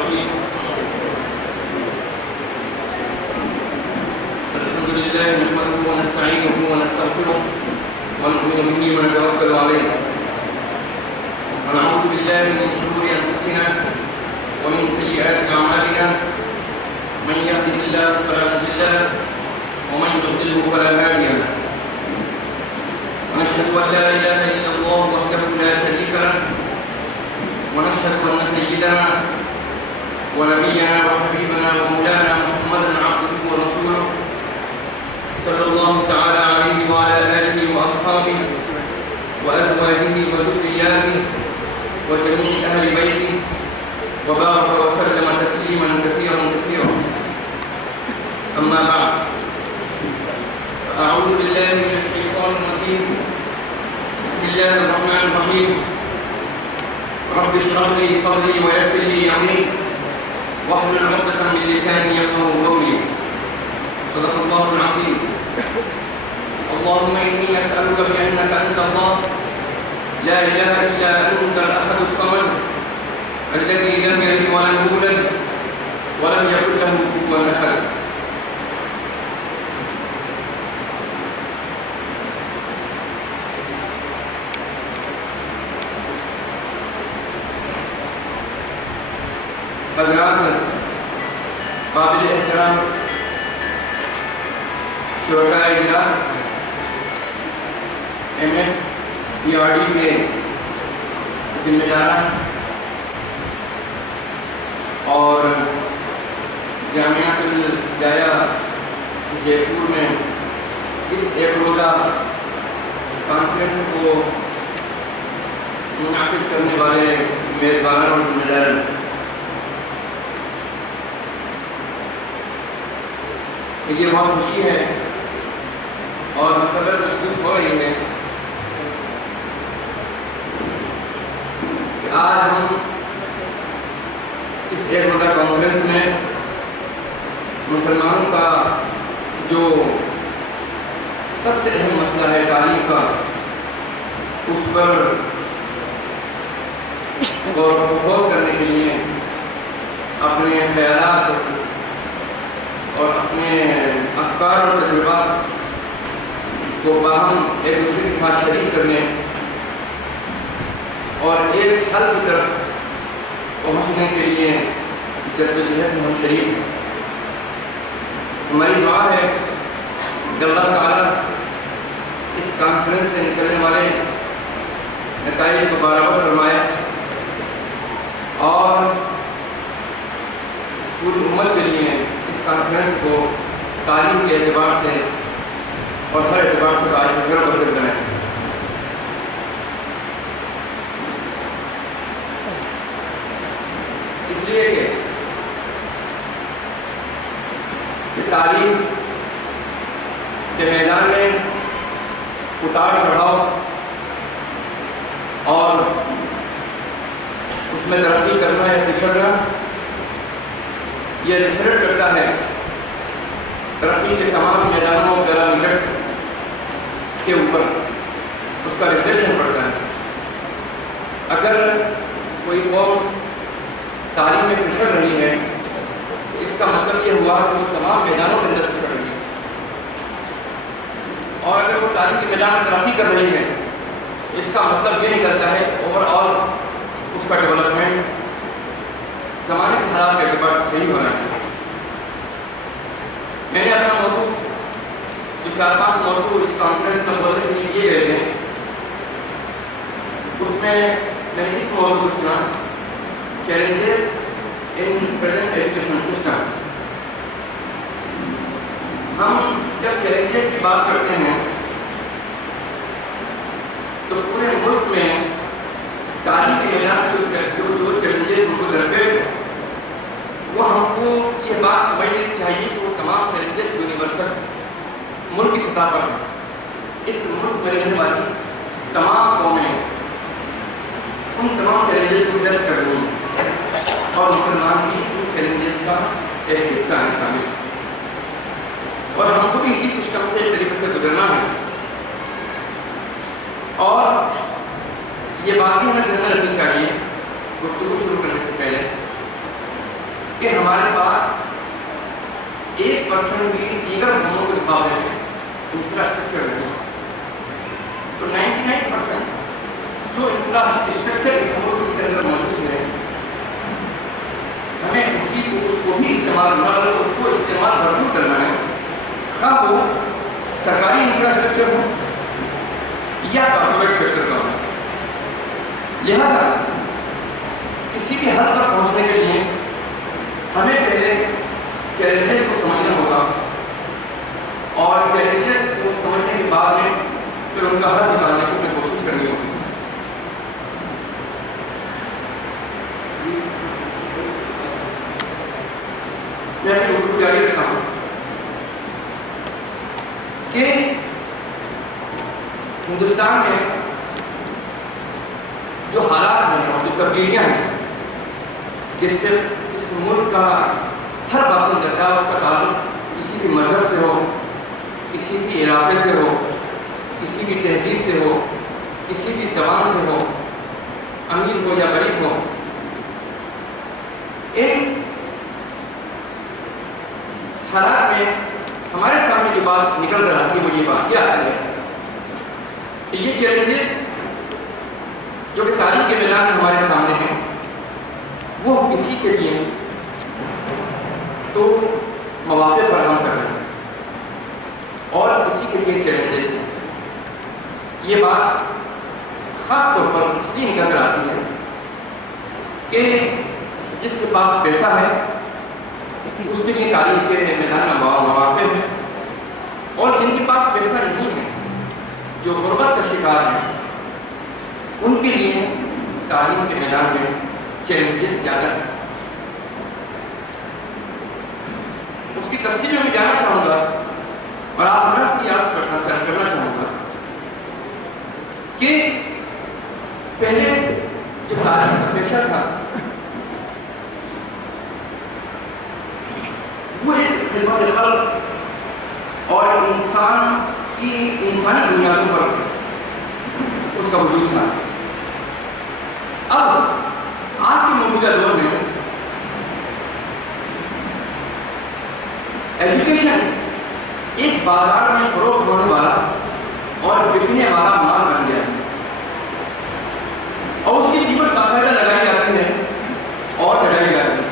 الرحيم. الحمد لله نحمده ونستعينه ونستغفره ونؤمن به ونتوكل عليه ونعوذ بالله من شرور أنفسنا ومن سيئات أعمالنا. من يهده الله فلا مضل له ومن يضلله فلا هادي له. ونشهد أن لا إله إلا الله وحده لا شريك له ونشهد أن سيدنا ونبينا وحبيبنا ومولانا محمدا عبده ورسوله صلى الله تعالى عليه وعلى آله وأصحابه وأزواجه وذرياته وجميع أهل بيته وبارك وسلم تسليما كثيرا كثيرا. أما بعد، أعوذ بالله من الشيطان الرجيم. بسم الله الرحمن الرحيم. رب اشرح لي صدري ويسر لي أمري واحلل عقدة من لساني يفقهوا قولي. صدق الله العظيم. اللهم إني أسألك بأنك أنت الله لا إله إلا أنت الأحد الصمد الذي لم يلد ولم يولد ولم يكن له كفوا أحد. حضرات قابل احترام شرکاء اجلاس، MFERD کے ذمہ داران اور جامعہ الہدایہ جے پور میں اس ایک روزہ کانفرنس کو منعقد کرنے والے میزبان اور ذمہ داران، یہ بہت خوشی ہے اور مسرت محسوس ہو رہی ہے کہ آج ہم اس ایک روزہ کانفرنس میں مسلمانوں کا جو سب سے اہم مسئلہ ہے تعلیم کا، اس پر غور و خوض کرنے کے لیے اپنے خیالات اور اپنے افکار اور تجربات کو باہم ایک دوسرے کے ساتھ شریک کرنے اور ایک حل کی طرف پہنچنے کے لیے جدوجہد میں ہم شریک ہیں۔ ہماری دعا ہے کہ اللہ تعالیٰ اس کانفرنس سے نکلنے والے نتائج کو برابر فرمائے اور پوری امت کے لیے کانفرنس کو تعلیم کے اعتبار سے اور ہر اعتبار سے باعث فخر و برکت بنائے۔ اس لیے کہ تعلیم کے میدان میں اتار چڑھاؤ اور اس میں ترقی کرنا یا پچھڑنا یہ ریفریٹ کرتا ہے ترقی کے تمام میدانوں پیرامیٹرز کے اوپر، اس کا ریفلیکشن پڑتا ہے۔ اگر کوئی قوم تعلیم میں پچھڑ رہی ہے تو اس کا مطلب یہ ہوا کہ وہ تمام میدانوں کے اندر پچھڑ رہی ہے، اور اگر وہ تعلیم کے میدان میں ترقی کر رہی ہے تو اس کا مطلب یہ نکلتا ہے اوور آل اس کا ڈیولپمنٹ زمانے کے حالات کے اعتبار سے صحیح ہونا ہے۔ میں نے اپنا موضوع جو 4-5 موضوع اس کانفرنس میں بولنے کے لیے کیے گئے تھے، اس میں نے اس موضوع کو چنا، challenges in present education system. ہم جب چیلنجز کی بات کرتے ہیں تو پورے ملک میں تعلیم کے میدان جو چیلنجز ان کو درپیش ہے، وہ ہم کو یہ بات سمجھنی چاہیے کہ وہ تمام چیلنجز یونیورسل ملک کی سطح پر ہیں۔ اس ملک میں رہنے والی تمام قومیں ان تمام چیلنجز کو فیس کر رہی ہیں اور مسلمان بھی ان چیلنجز کا ایک حصہ ہے، شامل، اور ہم کو بھی اسی سسٹم سے ایک طریقے سے گزرنا ہے۔ اور یہ بات بھی ہمیں ذہن میں رکھنی چاہیے گفتگو شروع کرنے سے پہلے سرکاری انفراسٹرکچر ہو یا کارپوریٹ سیکٹر کا ہو. لہذا کسی بھی حد تک پہنچنے کے لیے ہمیں پہلے چیلنجز کو سمجھنا ہوگا اور چیلنجز کو سمجھنے کے بعد میں پھر ان کا حل نکالنے کی کوشش کرنی ہوگی. میں اپنی گفتگو جاری رکھتا ہوں کہ ہندوستان میں جو حالات ہیں اور جو تبدیلیاں ہیں جس سے اس ملک کا ہر باشندہ کا اس کا تعلق کسی بھی مذہب سے ہو, کسی بھی علاقے سے ہو, کسی بھی تہذیب سے ہو, کسی بھی زبان سے ہو, امیر ہو یا غریب ہو, ان حالات میں ہمارے سامنے جو بات نکل کر آتی ہے وہ یہ بات کیا ہے کہ یہ چیلنجز جو کہ تعلیم کے میدان میں ہمارے سامنے ہیں وہ کسی کے لیے تو مواقع فراہم کر رہے ہیں اور کسی کے لیے چیلنجز ہیں. یہ بات خاص طور پر اس لیے نکل کر آتی ہے کہ جس کے پاس پیسہ ہے اس کے لیے تعلیم کے میدان میں مواقع ہیں اور جن کے پاس پیسہ نہیں ہے, جو غربت کا شکار ہیں, ان کے لیے تعلیم کے میدان میں چیلنجز زیادہ ہیں. اس کی تفصیل میں جانا چاہوں گا اور آپ میں سے یاد کرنا چاہوں گا کہ پہلے جو تعلیم کا پیشہ تھا وہ ایک خدمت خلق اور انسان کی انسانی بنیادوں پر اس کا وجود تھا. اب آج کے موجودہ دور میں ایجوکیشن ایک بازار میں فروخت ہونے والا اور بکنے والا مال بن گیا ہے اور اس کی قیمت باقاعدہ لگائی جاتی ہے اور بڑھائی جاتی ہے.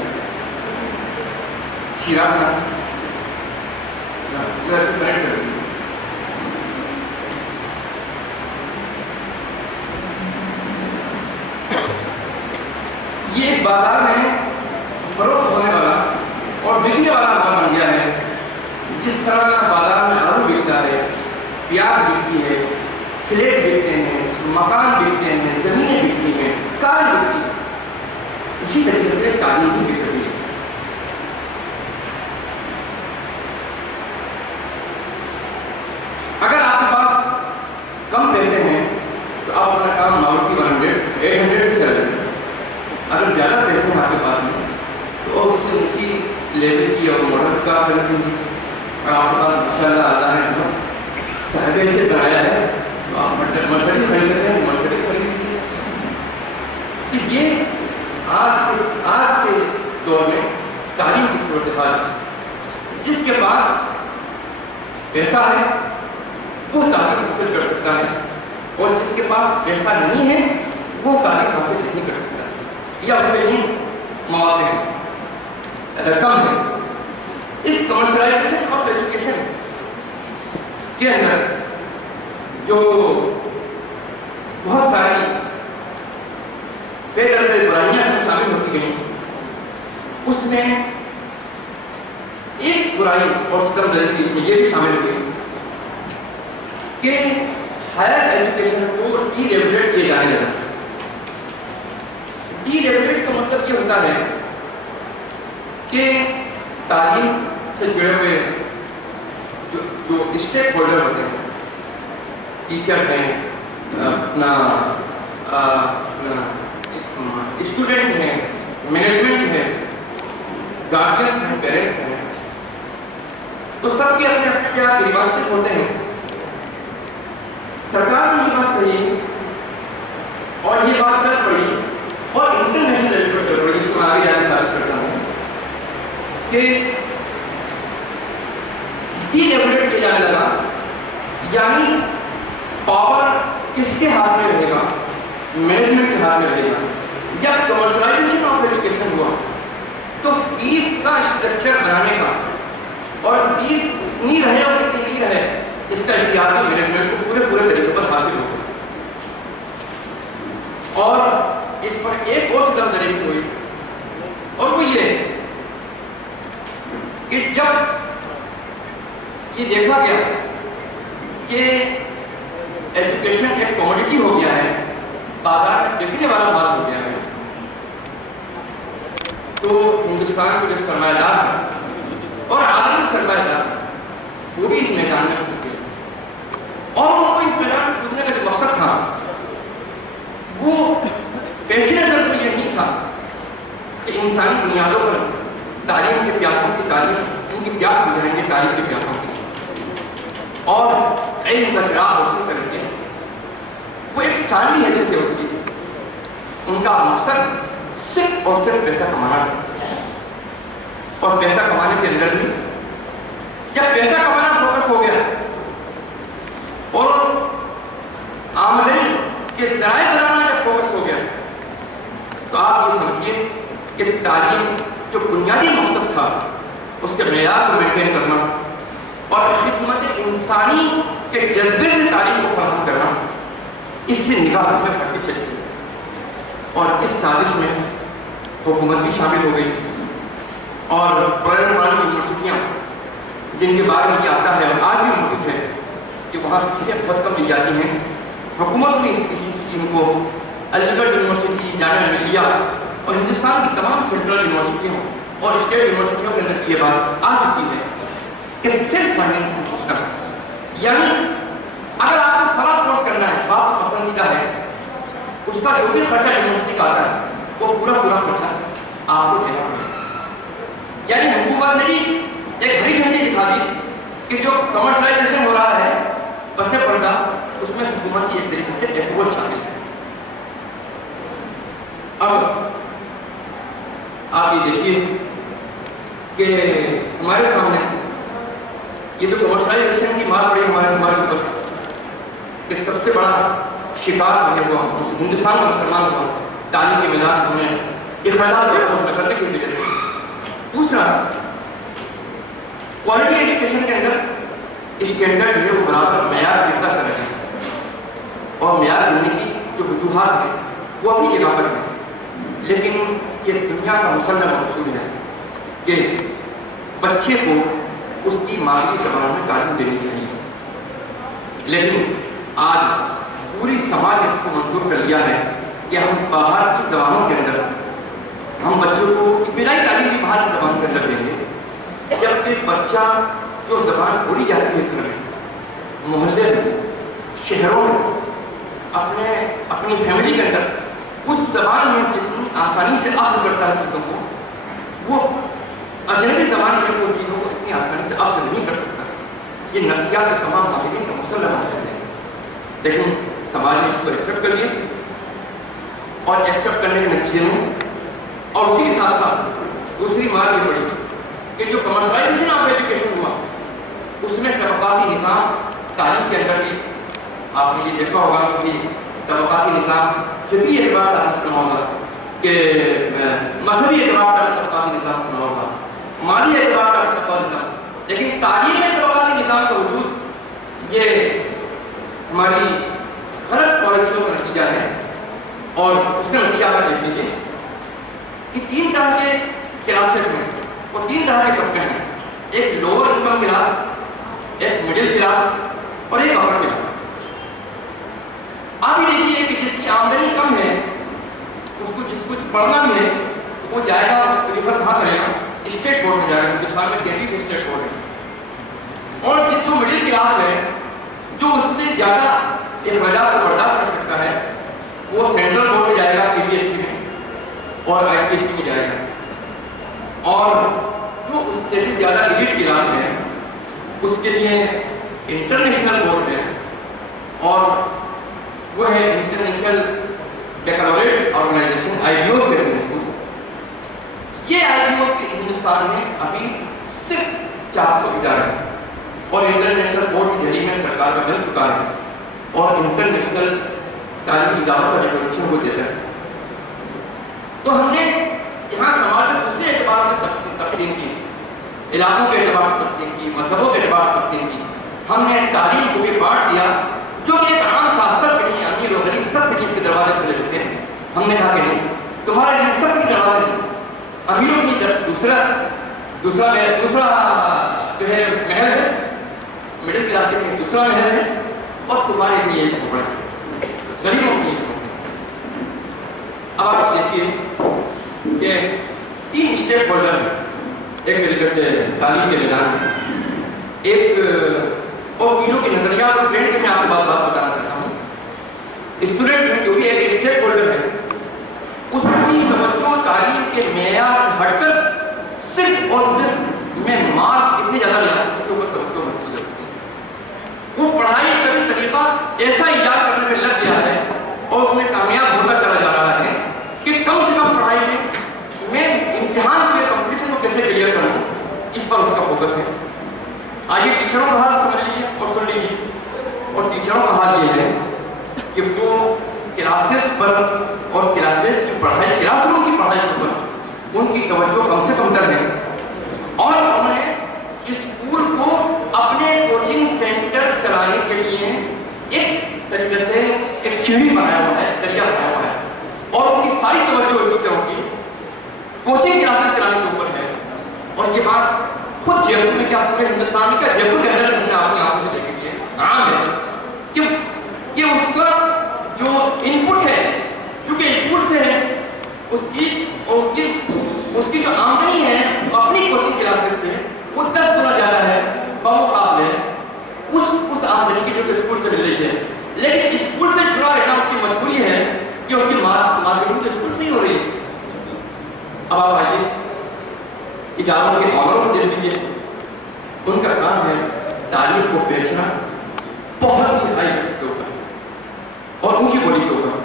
یہ ایک بازار میں فروخت ہونے والا اور بکنے والا مال بن گیا ہے. جس طرح کا بازار میں آلو بکتا ہے, پیاز بکتی ہے, فلیٹ بکتے ہیں, مکان بکتے ہیں, زمینیں بکتی ہیں, کار بکتی ہیں, اسی طریقے سے تعلیم بھی بک رہی ہے. اگر آپ کے پاس کم پیسے ہیں تو آپ اپنا کام 90, 100, 800 سے چل رہے ہیں. اگر زیادہ پیسے ہیں آپ کے پاس میں تو اس سے اسی لیول کی اور ماڈل کا خرید ہوگی. اور آپ کے پاس ماشاء اللہ آتا ہے صاحب سے بنایا ہے تو آپ مرسڈیز خرید سکتے ہیں, مرسڈیز خرید لیجیے. کہ یہ آج کے دور میں تعلیم کی صورتحال ہے. جس کے پاس پیسہ ہے وہ تعلیم حاصل کر سکتا ہے اور جس کے پاس پیسہ نہیں ہے وہ تعلیم حاصل نہیں کر سکتا یا اس کے لیے مواقع کم ہے. اس کمرشلائزیشن آف ایجوکیشن کے اندر جو بہت ساری بے درپے برائیاں شامل ہوتی گئیں اس میں ایک برائی اور ستم دری میں یہ بھی شامل ہوئی کہ ہائر ایجوکیشن کو ڈی ریگولیٹ کیا جانے لگا. ڈی ریگولیٹ کا مطلب یہ ہوتا ہے کہ تعلیم سے جڑے ہوئے جو اسٹیک ہولڈر ہوتے ہیں, ٹیچر ہیں, اپنا اسٹوڈنٹ ہیں, مینجمنٹ ہے, گارڈینس ہیں, پیرنٹس ہیں, تو سب کے اپنے اپنے کیا گریوانسز ہوتے ہیں. سرکار نے یہ بات کہی اور یہ بات چل پڑی اور انٹرنیشنل لیول پر چل پڑی, جس کو میں آگے جانے ثابت کرتا ہوں کہ ڈی ریگولیٹ کیا جانے لگا. یعنی پاور کس کے ہاتھ میں رہے گا؟ مینجمنٹ کے ہاتھ میں رہے گا. جب کمرشلائزیشن آف ایجوکیشن ہوا تو فیس کا اسٹرکچر بنانے کا اور فیس اتنی رہے اور اتنی نہیں رہے اس کا احتیاطی مینجمنٹ کو پورے طریقے پر حاصل ہو گیا. اور اس پر ایک اور سطح درج ہوئی اور وہ یہ کہ جب یہ دیکھا گیا کہ ایجوکیشن ایک کموڈیٹی ہو گیا ہے, بازار میں بکنے والا مال ہو گیا ہے, تو ہندوستان کے جو سرمایہ دار ہیں اور عالمی سرمایہ دار وہ بھی اس میدان میں کودے, اور ان کو اس میدان میں کودنے کا جو مقصد تھا وہ پیش نظر میں یہ نہیں تھا کہ انسانی بنیادوں پر تعلیم کے پیاسوں کی تعلیم ان کی پیاس بجھائیں گے, تعلیم کے پیاسوں کی اور علم کا چراغ روشن کریں گے. وہ ایک ثانوی حیثیت ہے اس کی, ان کا مقصد صرف اور صرف پیسہ کمانا تھا. اور پیسہ کمانے کے اندر بھی جب پیسہ کمانا فوکس ہو گیا اور آمدنی کے ذرائع بنانا جب فوکس ہو گیا تو آپ یہ سمجھیے کہ تعلیم جو بنیادی مقصد تھا اس کے معیار کو مینٹین کرنا اور خدمت انسانی کے جذبے سے تعلیم کو فراہم کرنا, اس سے نگاہ میں ہٹ کے چلی گئی. اور اس سازش میں حکومت بھی شامل ہو گئی اور بین الاقوامی یونیورسٹیاں جن کے بارے میں یہ آتا ہے اور آج بھی موجود ہے کہ وہاں فیسیں بہت کم لی جاتی ہیں, حکومت نے اس اسکیم کو علی گڑھ یونیورسٹی, جامعہ ملیہ اور ہندوستان کی تمام سینٹرل یونیورسٹیوں اور اسٹیٹ یونیورسٹیوں کے اندر یہ بات آ چکی ہے کہ سیلف فائنینسنگ سسٹم, یعنی اگر آپ کو فلاں کورس کرنا ہے, آپ کو پسندیدہ ہے, اس کا جو بھی خرچہ یونیورسٹی کا آتا ہے وہ پورا خرچہ آپ کو دینا پڑے. یعنی حکومت نے ایک ہری جھنڈی دکھا دی کہ جو کمرشلائزیشن ہو رہا ہے پس پردہ اس میں حکومت کی ایک طریقے سے اپروول شامل ہے. اب آپ یہ دیکھیے کہ ہمارے سامنے یہ جو کمرشلائزیشن کی مار پڑی ہمارے اوپر کہ سب سے بڑا شکار ہے وہ ہندوستان کا مسلمان ہوا تعلیم کے میدان میں اخراجات کا حوصلہ کرنے کی وجہ سے. دوسرا, کوالٹی ایجوکیشن کے اندر اسٹینڈرڈ جو ہے وہ برابر معیار گرتا چلا گیا اور معیار گرنے کی جو وجوہات ہیں وہ اپنی جگہ پر ہیں, لیکن یہ دنیا کا مسلم اصول ہے کہ بچے کو اس کی مادری زبان میں تعلیم دینی چاہیے. لیکن آج پوری سماج نے اس کو منظور کر لیا ہے کہ ہم باہر کی زبانوں کے اندر ہم بچوں کو ابتدائی تعلیم کی باہر کی زبان کے اندر دیں گے, جبکہ بچہ جو زبان بولی جاتی ہے گھر میں, محلے میں, شہروں میں, اپنی فیملی کے اندر اس زبان میں جتنی آسانی سے اخذ کرتا ہے چیزوں کو, وہ اجنبی زبان میں کوئی چیزوں کو اتنی آسانی سے اخذ نہیں کر سکتا. یہ نفسیات کے تمام ماہرین کا مسلم ہوتے ہیں, لیکن سماج نے اس کو ایکسیپٹ کر لیا اور ایکسیپٹ کرنے کے نتیجے میں اور اسی کے ساتھ ساتھ دوسری مار یہ پڑی کہ جو کمرشلائزیشن آف ایجوکیشن ہوا اس میں طبقاتی نظام تعلیم کے اندر بھی آپ نے یہ دیکھا ہوگا کہ طبقاتی نظام فطری اعتبار سے آپ نے سنا ہوگا کہ مذہبی اعتبار کا طبقاتی نظام سنا ہوگا, مالی اعتبار کا طبقاتی نظام, لیکن تعلیم میں طبقاتی نظام کا وجود یہ ہماری غلط پالیسیوں کا نتیجہ ہے. اور اس کا نتیجہ آپ دیکھ لیجیے کہ 3 طرح کے کلاسز ہیں, وہ 3 طرح کے طبقے ہیں, ایک لوور انکم کلاس, ایک مڈل کلاس اور ایک اپر کلاس. آپ یہ دیکھیے کہ جس کی آمدنی کم ہے جس کو پڑھنا بھی ہے تو وہ جائے گا, پریفر کہاں کرے گا, اسٹیٹ بورڈ میں جائے گا. ہندوستان میں 33 اسٹیٹ بورڈ ہے. اور جس جو مڈل کلاس ہے جو اس سے زیادہ اخراجات کو برداشت کر سکتا ہے وہ سینٹرل بورڈ میں جائے گا, سی بی ایس ای میں اور آئی سی ایس ای میں جائے گا. اور جو اس سے بھی زیادہ ایلیٹ کلاس ہے اس کے لیے انٹرنیشنل بورڈ ہے اور وہ ہے international baccalaureate organization, I B O کہتے ہیں اس کو. یہ آئی بی اوز کے ہندوستان میں ابھی صرف 400 ادارے ہیں اور انٹرنیشنل بورڈ کی دہلی میں سرکار کا بن چکا ہے اور انٹرنیشنل تعلیمی اداروں کا ریگولیشن وہ دیتا ہے. تو ہم نے جہاں سماج میں دوسرے اعتبار سے تقسیم کی, علاقوں کے اعتبار سے تقسیم کی, مذہبوں کے اعتبار سے تقسیم کی, ہم نے تعلیم کو بھی بانٹ دیا، جو کہ ایک عام تھا، سب کے لیے امیر و غریب سب کے لیے اس کے دروازے کھلے ہوتے ہیں. ہم نے کہا کہ نہیں، تمہارے لیے سب کے دروازے نہیں، امیروں کی دوسرا جو ہے محل ہے، مڈل کلاس کے دوسرا محل ہے، اور تمہارے لیے یہ چھوڑا ہے، غریبوں کے لیے چھوڑا. اب آپ دیکھیے کہ 3 اسٹیک ہولڈر ہیں ایک طریقے سے تعلیم کے میدان میں. ایک اور تینوں کے نظریات اور ٹرینڈ کے میں آپ کو بات بتانا چاہتا ہوں. اسٹوڈنٹ ہے جو بھی ایک اسٹیک ہولڈر ہے، اس کی توجہ تعلیم کے معیار سے ہٹ کر صرف اور صرف میں مارکس کتنے زیادہ لیا اس کے اوپر توجہ مرکوز ہے. وہ پڑھائی کا بھی طریقہ ایسا ایجاد کرنے میں لگ گیا ہے اور اس میں کامیاب ہوتا چلا جا رہا ہے کہ کم سے کم پڑھائی میں امتحان کے کمپٹیشن کو کیسے کلیئر کروں، اس پر اس کا فوکس ہے. آئیے ٹیچروں کا حال سمجھ لیجیے اور سن لیجیے. اور ٹیچروں کا حال یہ ہے کہ وہ کلاسز پر اور کلاسز کی پڑھائی، کلاس روم کی پڑھائی کے اوپر ان کی توجہ کم سے کم تر ہے، اور انہوں نے اسکول کو اپنے کوچنگ سینٹر چلانے کے لیے ایک طریقے سے ایک سیڑھی بنایا ہوا ہے، ذریعہ بنایا ہوا ہے، اور ان کی ساری توجہ ٹیچروں کی کوچنگ کلاسز چلانے کے اوپر ہے. اور یہ بات خود جے پور میں، کیا پورے ہندوستان کا جے پور کے اندر ہم نے اپنی آنکھوں سے دیکھی ہے، عام ہے کہ اس کا جو ان پٹ ہے چونکہ اسکول سے ہے، اس کی جو آمدنی ہے اپنی کوچنگ کلاسز سے وہ 10 گنا زیادہ ہے بمقابلے اس آمدنی کی جو کہ اسکول سے مل رہی ہے. لیکن اسکول سے جڑا رہنا اس کی مجبوری ہے کہ اس کی مارکیٹنگ تو اسکول سے ہی ہو رہی ہے. اب آپ آئیے اداروں کے عملوں کو دیکھ لیجیے، ان کا کام ہے تعلیم کو بیچنا بہت ہی ہائی ریٹس کے اوپر اور اونچی بولی کے اوپر.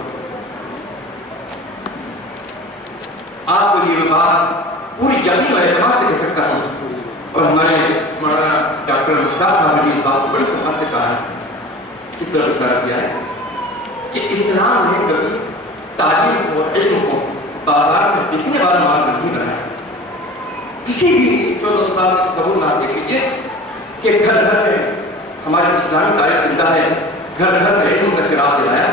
آپ کو یہ بات پوری یقین و اعتماد سے کہہ سکتا ہوں، اور ہمارے مولانا ڈاکٹر مشتاق صاحب نے اس بات کو بڑی سمجھ سے کہا ہے، اس طرح اشارہ کیا ہے کہ اسلام نے کبھی تعلیم اور علم کو بازار میں بکنے والا مال نہیں بنایا. کسی بھی 14 سال کا تصور نہ دیکھ لیجیے کہ گھر گھر میں ہمارے اسلامی تاریخ زندہ ہے، گھر گھر میں علم کا چراغ جلایا.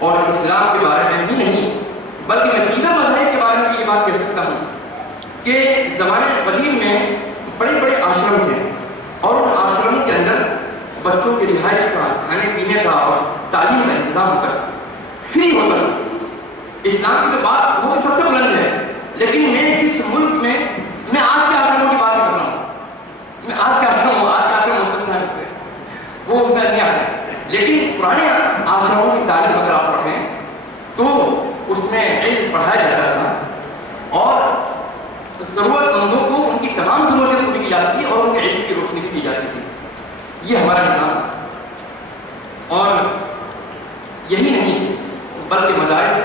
اور اسلام کے بارے میں بھی نہیں بلکہ میں دیگر مذاہب کے بارے میں بھی یہ بات کہہ سکتا ہوں کہ زمانے قدیم میں بڑے بڑے آشرم تھے، اور ان آشرموں کے اندر بچوں کی رہائش کا، کھانے پینے کا اور تعلیم کا انتظام ہوتا ہے، فری ہوتا ہے. اسلام کی تو بات بہت سب سے بلند ہے، لیکن میں اس ملک میں آج کے آشرموں کی بات نہیں کر رہا ہوں. میں آج کے آشرم مستقبل ہے سے وہ نہیں آتا ہے، لیکن پرانے آشرموں کی تعلیم اگر آپ پڑھیں تو اس میں علم پڑھایا جاتا تھا، اور ضرورت مندوں کو ان کی تمام ضرورتیں پوری کی جاتی تھی اور ان کے علم کی روشنی کی جاتی تھی. یہ ہمارا نظام، اور یہی نہیں بلکہ مدارس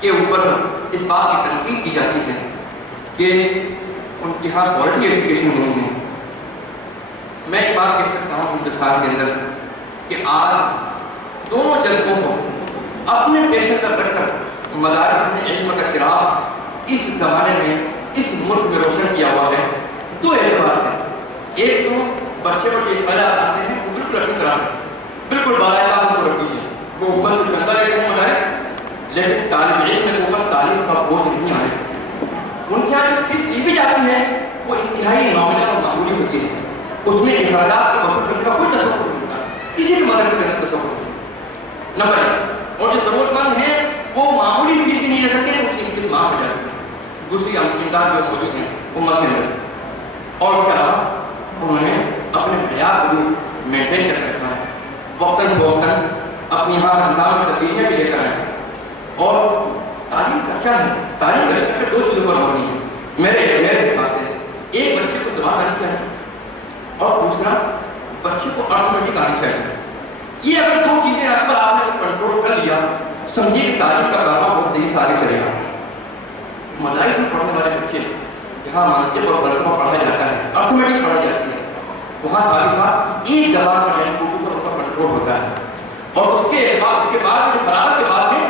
کے اوپر اس بات کی تنقید کی جاتی ہے کہ ان کی ہاں کوالٹی ایجوکیشن نہیں ہے. میں یہ بات کہہ سکتا ہوں ہندوستان کے اندر کہ آج دونوں جذبوں کو اپنے پیشے پر رکھ کر مدارس میں علم کا چراغ اس زمانے میں اس ملک میں روشن کیا ہوا ہے. 2 اعتبار ہیں. ایک تو بچے پر یہ خیال آتے ہیں وہ بالکل اپنی طرح بالکل بالا کو رکھ دیجیے، وہ اوپر سے چندہ لے رہے ہیں مدارس، لیکن طالب علم میں اوپر تعلیم کا بوجھ نہیں آئے. ان کے یہاں جو فیس دی بھی جاتی ہے وہ انتہائی نامنل اور معمولی ہوتی ہے، اس میں اخراجات کے وصول کرنے کا کوئی تصور نہیں ہوتا، کسی بھی مدرسے کا تصور نہیں. نمبر 1، اور جو ضرورت مند ہیں وہ معمولی فیس بھی نہیں لے سکتے، ان کی فیس معاف ہو جاتی ہے. دوسری امکانات جو موجود ہیں وہ مد نظر، اور اس کے علاوہ انہوں نے اپنے معیار کو بھی مینٹین کر رکھا ہے، وقتاً فوقتاً اپنی یہاں نظام میں تبدیلیاں بھی لے کر آئے. اور تعلیم کا کیا ہے؟ تعلیم کا اسٹرکچر 2 چیزوں پر مبنی ہے میرے حساب سے. ایک بچے کو زبان آنی چاہیے، اور دوسرا بچے کو ارتھمیٹک آنی چاہیے. یہ اگر 2 چیزیں آپ پر آپ نے کنٹرول کر لیا، سمجھیے کہ تعلیم کا کاروبار بہت تیزی سے آگے چلے گا. مدارس میں پڑھنے والے بچے جہاں منطق اور فلسفہ پڑھایا جاتا ہے، ارتھمیٹک پڑھائی جاتی ہے، وہاں ساتھ ایک زبان پر یعنی اردو پر ان کا کنٹرول ہوتا ہے، اور اس کے بعد فراغت کے بعد میں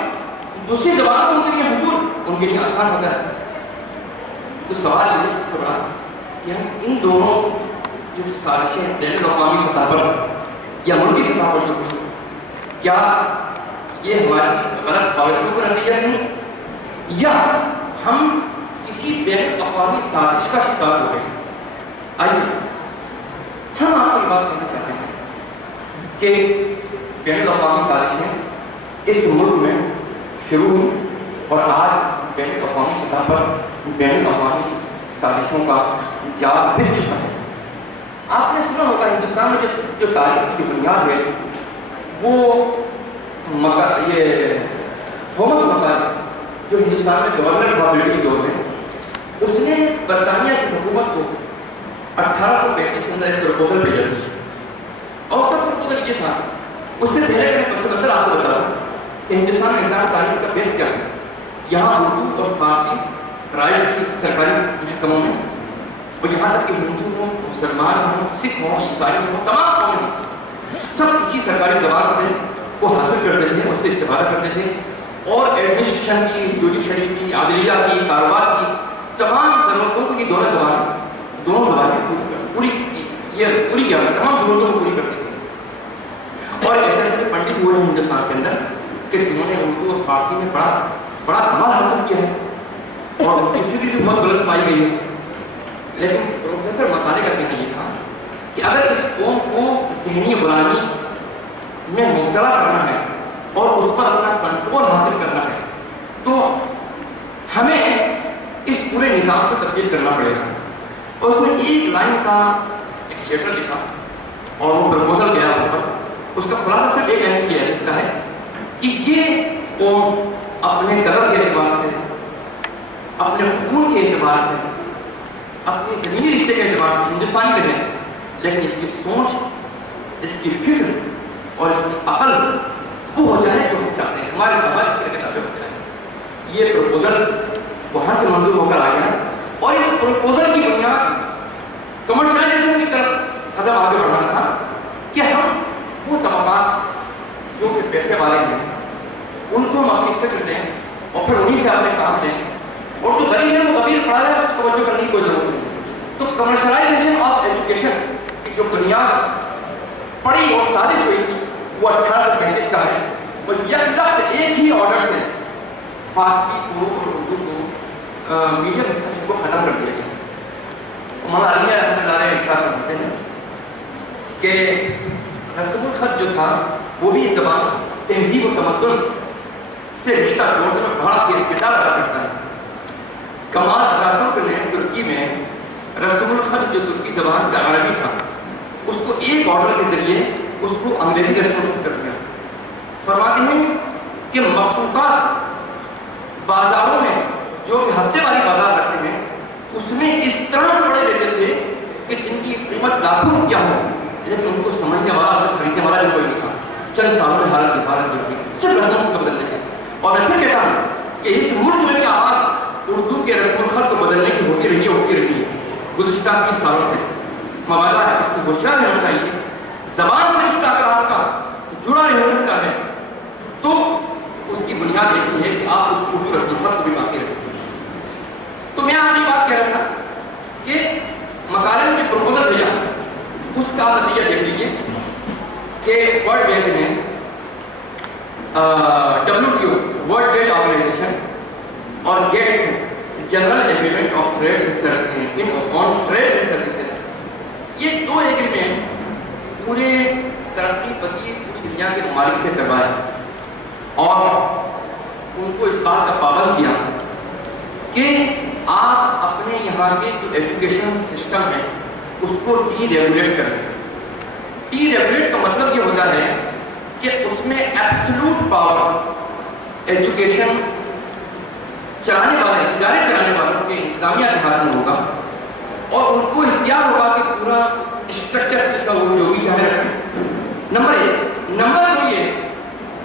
دوسری زبان کو ان کے لیے حصول ان کے لیے آسان ہوتا ہے. تو سوال یہ سب سے بڑا کہ ہم ان دونوں جو سازشیں بین الاقوامی سطح پر یا ملکی سطح پر جو ہوئی، کیا یہ ہماری غلط پالیسیوں کا نتیجہ نہیں یا ہم کسی بین الاقوامی سازش کا شکار ہو گئے؟ آئیے ہم آپ کو یہ بات کہنا چاہتے ہیں کہ بین الاقوامی سازشیں اس ملک میں شروع ہوئی اور آج بین الاقوامی سطح پر بین الاقوامی سازشوں کا جال بچھ چکا ہے۔ آپ نے سنا ہوگا ہندوستان میں جو تاریخ کی بنیاد ہے وہ یہ تھامس مکاری جو ہندوستان میں گورنر تھا برٹش دور میں، اس نے برطانیہ کی حکومت کو 1835 کے اندر ایک پروپوزل بھیجا اور اس کا پروپوزل یہ تھا، اس سے پہلے میں پس منظر آپ کو بتا دوں کہ ہندوستان میں نظام تعلیم کا بیس کیا ہے۔ یہاں اردو اور فارسی رائج تھی سرکاری محکموں میں، اور یہاں تک کہ ہندو ہوں، مسلمان ہوں، سکھ ہوں، عیسائی ہوں، تمام قومیں سب اسی سرکاری زبان سے وہ حاصل کرتے تھے، اس سے استفادہ کرتے تھے، اور ایڈمنسٹریشن کی، جوڈیشری کی، عدلیہ کی، کاروبار کی تمام ضرورتوں کو یہ دونوں زبانیں پوری کیا تمام ضرورتوں کو پوری کرتے تھے۔ اور ایسے ایسے پنڈت ہوئے ہیں ہندوستان کے اندر کہ جنہوں نے اردو اور فارسی میں بڑا کمال حاصل کیا ہے اور ان کی فکر بھی بہت بلند پائی گئی ہے۔ لیکن پروفیسر مکاری کا کہنا یہ تھا کہ اگر اس قوم کو ذہنی غلامی میں مبتلا کرنا ہے اور اس پر اپنا کنٹرول حاصل کرنا ہے تو ہمیں اس پورے نظام کو تبدیل کرنا پڑے گا۔ اور اس نے ایک لائن کا ایک لیٹر لکھا اور وہ پروپوزل گیا وہاں پر، اس کا خلاصہ صرف ایک لائن کیا جا سکتا ہے کہ یہ قوم اپنے قدر کے اعتبار سے، اپنے خون کے اعتبار سے، اپنے زمینی رشتے کے اعتبار سے ہندوستانی رہے، لیکن اس کی سوچ، اس کی فکر اور اس کی عقل وہ ہو جائے جو ہم چاہتے ہیں، ہمارے فکر کے تابع ہو جائے۔ یہ پروپوزل وہاں سے منظور ہو کر آ گیا اور اس پروپوزل کی بنیاد کمرشلائزیشن کی طرف قدم آگے بڑھانا تھا کہ ہم وہ طبقات جو کہ پیسے والے ہیں ان کو ہم اپنی فکر دیں اور پھر انہیں سے اپنے کام دیں، اور جو غریب ہے وہ غریب کھڑا ہے، توجہ کرنے کی کوئی ضرورت نہیں۔ تو کمرشلائزیشن آف ایجوکیشن کی جو بنیاد پڑی اور سازش ہوئی وہ 1835 کا ہے، اور یک لفظ ایک ہی آرڈر سے فارسی کو اور اردو کو میڈیم انسٹرکشن کو ختم کر دیا گیا۔ مولانا علی رحمۃ اللہ علیہ ارشاد کرتے ہیں کہ رسم الخط جو تھا وہ بھی زبان، تہذیب و تمدن سے رشتہ جوڑنے میں بڑا کردار ادا کرتا ہے۔ کمال اتاتürk نے ترکی میں رسم الخط جو ترکی زبان کا عربی تھا اس کو ایک آرڈر کے ذریعے اس کو انگریزی رسم الخط کر دیا۔ فرماتے ہیں کہ مخطوطات بازاروں میں جو کہ ہفتے والی بازار رکھتے ہیں اس میں اس طرح پڑے رہتے تھے کہ جن کی قیمت لاکھوں روپیہ ہو، لیکن ان کو سمجھنے والا اور خریدنے والا بھی کوئی نہیں تھا۔ چند سالوں میں حالت ہوئی، صرف رسم کو بدلنے سے۔ اور میں پھر کہتا ہوں کہ اس ملک میں بھی آواز اردو کے رسم الخط کو بدلنے کی ہوتی رہی ہے گزشتہ 20 سالوں سے۔ موازنہ ہے، اس کو ہوشیار رہنا چاہیے۔ زبان سے رشتہ اگر آپ کا جڑا رہ سکتا ہے تو اس کی بنیاد ایک ہی ہے کہ آپ اس اردو رسم الخط کو بھی باقی رکھیں۔ تو میں آپ سے بات کہہ رہا تھا کہ مکاری نے پروپوزل بھیجا، اس کا نتیجہ دیکھ لیجیے کہ ورلڈ بینک نے WTO ورلڈ ٹریڈ آرگنائزیشن اور GATS general agreement of trade on trade and services, یہ دو ایگریمنٹ پورے ترقی پذیر پوری دنیا کے ممالک سے کروائے اور ان کو اس بات کا پابند کیا کہ آپ اپنے یہاں کے جو ایجوکیشن سسٹم ہے اس کو ڈی ریگولیٹ کریں۔ ڈی ریگولیٹ کا مطلب یہ ہوتا ہے کہ اس میں ایبسولوٹ پاور ایجوکیشن چلانے والے ادارے چلانے والوں کے انتظامیہ کے ہاتھ میں ہوگا اور ان کو اختیار ہوگا کہ پورا اسٹرکچر اس کا وہ جو بھی چاہے رکھیں۔ نمبر 1 نمبر 2 یہ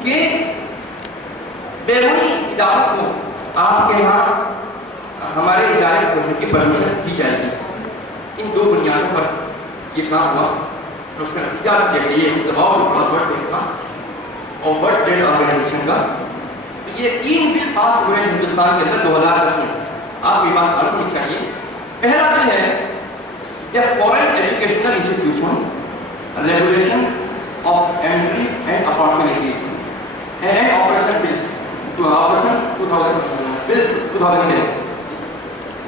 کہ بیرونی اداروں کو آپ کے یہاں ہمارے ادارے کھولنے کی پرمیشن دی جائے گی۔ ان دو بنیادوں پر یہ کام ہوا اور اس کا نتیجہ کیا کہ یہ دباؤ بھی بڑا ورلڈ بینک کا اور ورلڈ ٹریڈ آرگنائزیشن کا۔ تو یہ 3 بل پاس ہوئے ہندوستان کے اندر 2010 میں، آپ کو یہ بات معلوم ہونی چاہیے۔ پہلا بل ہے a foreign educational institution, regulation of entry and opportunity, and operation bill 2010.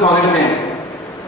2010